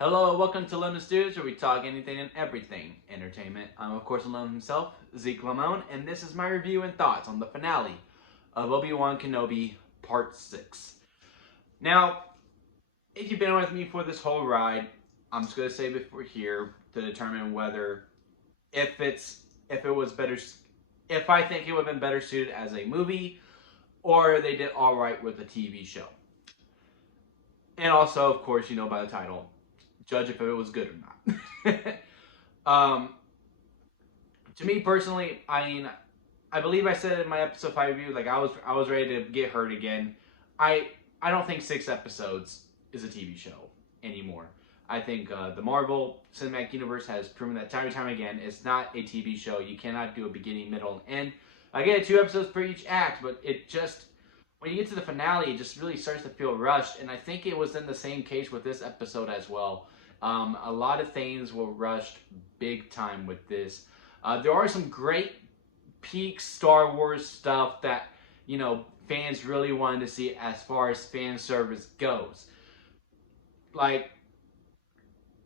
Hello, welcome to Lemon Studios, where we talk anything and everything entertainment. I'm, of course, alone himself, Zeke Lamone, and this is my review and thoughts on the finale of Obi-Wan Kenobi Part 6. Now, if you've been with me for this whole ride, I'm just going to say before here to determine whether, if it was better, if I think it would have been better suited as a movie, or they did alright with a TV show. And also, of course, by the title, judge if it was good or not. um, to me personally, I believe I said in my episode 5 review, like I was ready to get hurt again. I don't think 6 episodes is a TV show anymore. I think the Marvel Cinematic Universe has proven that time and time again. It's not a TV show. You cannot do a beginning, middle, and end. I get 2 episodes per each act, but it just, when you get to the finale, it just really starts to feel rushed. And I think it was in the same case with this episode as well. A lot of things were rushed big time with this. There are some great peak Star Wars stuff that, fans really wanted to see as far as fan service goes. Like,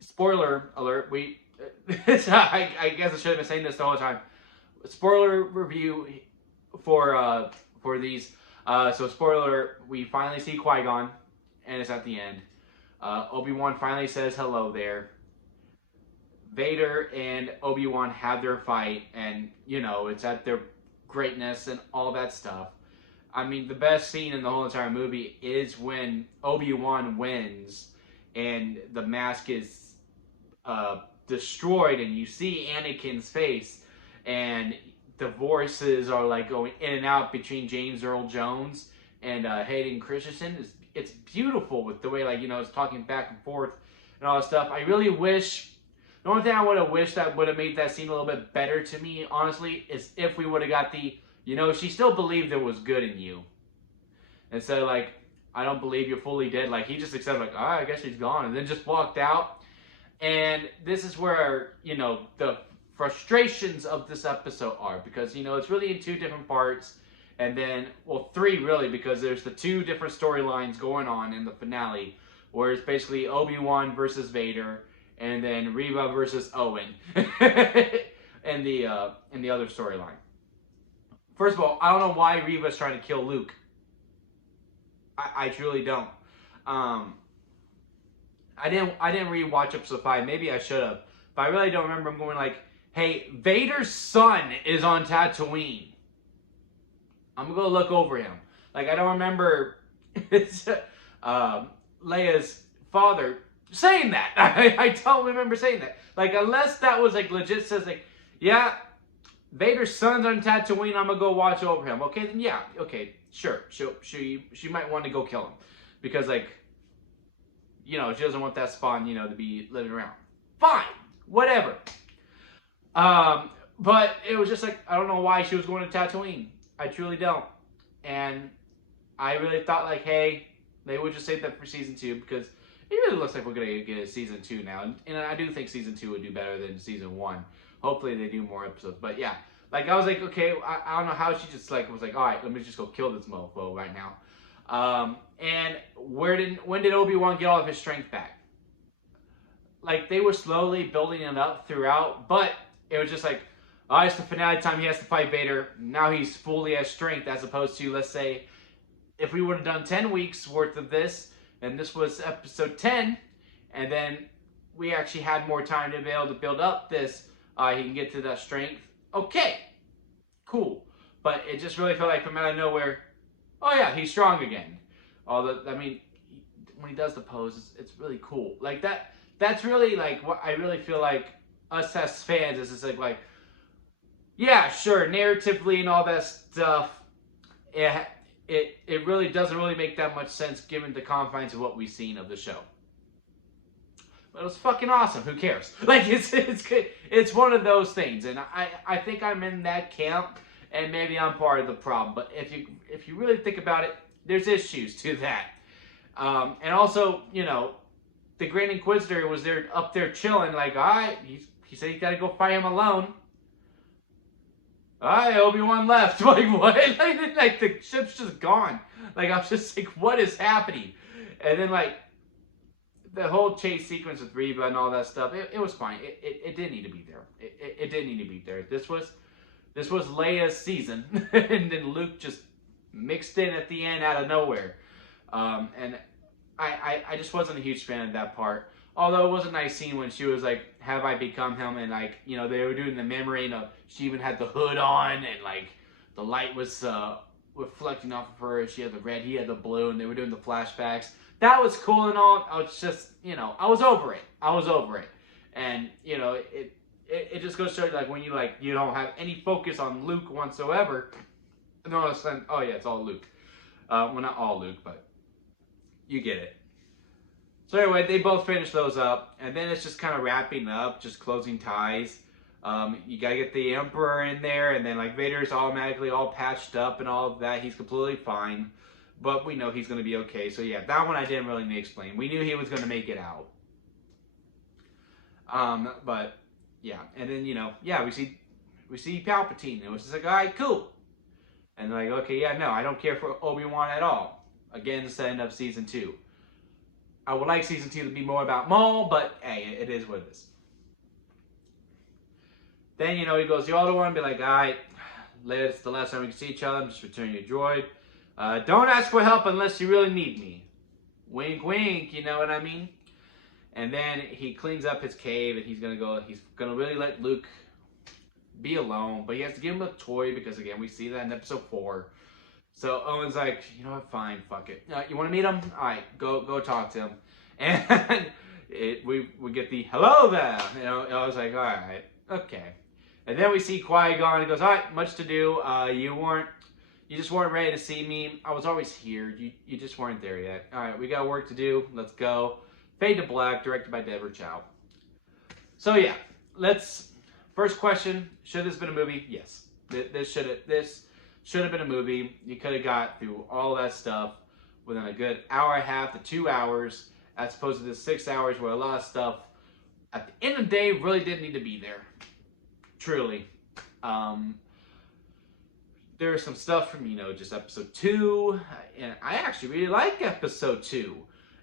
spoiler alert, I guess I should have been saying this the whole time. Spoiler review for these. So spoiler, we finally see Qui-Gon, and it's at the end. Obi-Wan finally says hello there. Vader and Obi-Wan have their fight, and it's at their greatness and all that stuff. I mean, the best scene in the whole entire movie is when Obi-Wan wins and the mask is destroyed, and you see Anakin's face, and the voices are like going in and out between James Earl Jones and Hayden Christensen. It's beautiful with the way, it's talking back and forth and all that stuff. I really wish, the only thing I would have wished that would have made that scene a little bit better to me, honestly, is if we would have got the, she still believed there was good in you. Instead of I don't believe you're fully dead. He just accepted, I guess he's gone, and then just walked out. And this is where, the frustrations of this episode are, because, it's really in 2 different parts. And then, 3 really, because there's the 2 different storylines going on in the finale, where it's basically Obi-Wan versus Vader, and then Reva versus Owen, and the other storyline. First of all, I don't know why Reva's trying to kill Luke. I truly don't. I didn't rewatch episode 5. Maybe I should have, but I really don't remember him going "Hey, Vader's son is on Tatooine. I'm gonna go look over him." I don't remember Leia's father saying that. I don't remember saying that. Unless that was legit says yeah, Vader's son's on Tatooine, I'm gonna go watch over him. Okay, then yeah, okay, sure. She might want to go kill him because she doesn't want that spawn, to be living around. Fine, whatever. But it was just I don't know why she was going to Tatooine. I truly don't. And I really thought hey, they would just save that for season 2, because it really looks like we're going to get a season 2 now. And I do think season 2 would do better than season 1. Hopefully they do more episodes. But yeah, I was okay, I don't know how she just was all right, let me just go kill this mofo right now. And when did Obi-Wan get all of his strength back? They were slowly building it up throughout, but it was just it's the finale time, he has to fight Vader. Now he's fully at strength, as opposed to, let's say, if we would have done 10 weeks worth of this, and this was episode 10, and then we actually had more time to be able to build up this, he can get to that strength. Okay, cool. But it just really felt from out of nowhere, oh yeah, he's strong again. Although, when he does the pose, it's really cool. That's really what I really feel us as fans is just yeah, sure, narratively and all that stuff, it really doesn't really make that much sense given the confines of what we've seen of the show. But it was fucking awesome. Who cares? It's one of those things, and I think I'm in that camp, and maybe I'm part of the problem. But if you really think about it, there's issues to that. And also, the Grand Inquisitor was up there chilling, all right, he said he's got to go fight him alone. Alright, Obi-Wan left. What? The ship's just gone. I'm just what is happening? And then, the whole chase sequence with Reva and all that stuff, it was fine. It didn't need to be there. It didn't need to be there. This was Leia's season, and then Luke just mixed in at the end out of nowhere. And I just wasn't a huge fan of that part. Although it was a nice scene when she was like, "Have I become him?" And like, you know, they were doing the memory, and she even had the hood on, and like the light was reflecting off of her. She had the red, he had the blue, and they were doing the flashbacks. That was cool and all. I was just, you know, I was over it. And you know, it just goes to show you, like, when you don't have any focus on Luke whatsoever, and all of a sudden, oh yeah, it's all Luke. Well, not all Luke, but you get it. So anyway, they both finish those up, and then it's just kind of wrapping up, just closing ties. You gotta get the Emperor in there, and then like Vader's automatically all patched up and all of that. He's completely fine, but we know he's gonna be okay. So yeah, that one I didn't really need to explain. We knew he was gonna make it out. But yeah, and then, you know, yeah, we see Palpatine. It was just like, all right, cool. And they're like, okay, yeah, no, I don't care for Obi-Wan at all. Again, setting up season 2. I would like season 2 to be more about Maul, but hey, it is what it is. Then, you know, he goes the other one, be like, all right, it's the last time we can see each other. I'm just returning your droid. Don't ask for help unless you really need me. Wink, wink, you know what I mean? And then he cleans up his cave, and he's gonna really let Luke be alone, but he has to give him a toy because, again, we see that in episode 4. So Owen's like, you know what, fine, fuck it. You want to meet him? All right, go talk to him. And we get the hello there. You know, I was like, all right, okay. And then we see Qui-Gon. He goes, all right, much to do. You just weren't ready to see me. I was always here. You just weren't there yet. All right, we got work to do. Let's go. Fade to Black, directed by Deborah Chow. So yeah, first question: should this have been a movie? Yes. This should have been a movie. You could have got through all that stuff within a good hour and a half to 2 hours, as opposed to the 6 hours where a lot of stuff, at the end of the day, really didn't need to be there. Truly. There's some stuff from, you know, just episode 2, and I actually really like episode 2.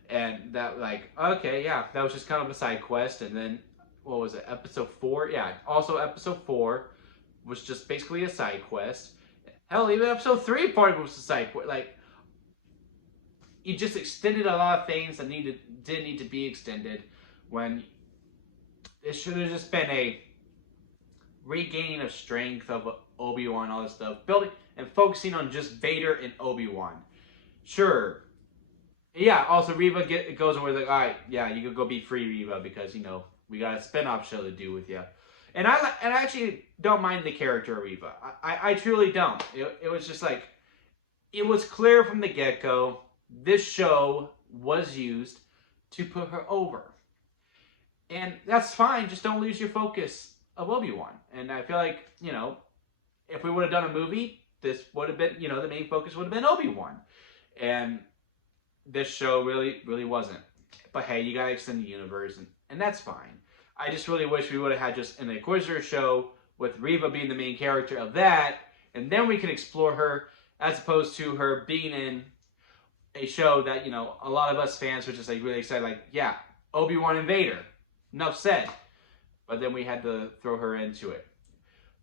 And that, like, okay, yeah, that was just kind of a side quest. And then, what was it, episode 4? Yeah, also episode 4 was just basically a side quest. Hell, even episode 3 part of it was a side quest. Like, you just extended a lot of things that didn't need to be extended, when it should have just been a regaining of strength of Obi-Wan and all this stuff, building and focusing on just Vader and Obi-Wan. Sure. Yeah, also Reva goes and we're like, all right, yeah, you could go be free, Reva, because, you know, we got a spin-off show to do with you. And I actually don't mind the character of Reva. I truly don't. It was just like, it was clear from the get-go, this show was used to put her over. And that's fine, just don't lose your focus of Obi-Wan. And I feel like, you know, if we would have done a movie, this would have been, you know, the main focus would have been Obi-Wan. And this show really wasn't. But hey, you gotta extend the universe, and that's fine. I just really wish we would have had just an Inquisitor show with Reva being the main character of that, and then we can explore her, as opposed to her being in a show that, you know, a lot of us fans were just like really excited, like, yeah, Obi-Wan and Vader, enough said. But then we had to throw her into it.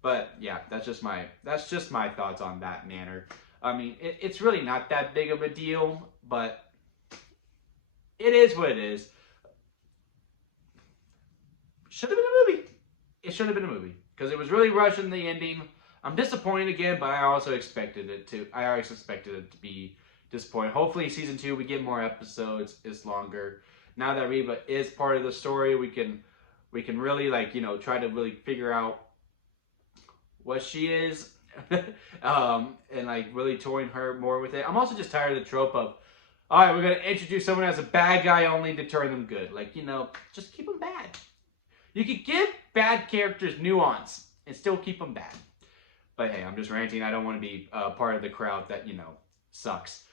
But yeah, that's just my thoughts on that manner. I mean, it's really not that big of a deal, but it is what it is. Should have been a movie. It should have been a movie, because it was really rushed in the ending. I'm disappointed again, but I also expected it to. I always expected it to be disappointing. Hopefully, season 2 we get more episodes. It's longer. Now that Reva is part of the story, we can really, like, you know, try to really figure out what she is, and like really toying her more with it. I'm also just tired of the trope of, all right, we're gonna introduce someone as a bad guy only to turn them good. Like, you know, just keep them bad. You could give bad characters nuance and still keep them bad. But hey, I'm just ranting. I don't want to be part of the crowd that, you know, sucks.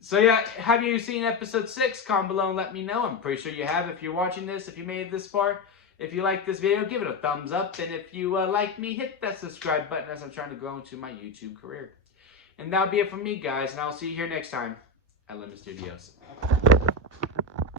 So yeah, have you seen episode 6? Comment below and let me know. I'm pretty sure you have if you're watching this, if you made it this far. If you like this video, give it a thumbs up. And if you like me, hit that subscribe button, as I'm trying to grow into my YouTube career. And that'll be it from me, guys. And I'll see you here next time at Lemon Studios.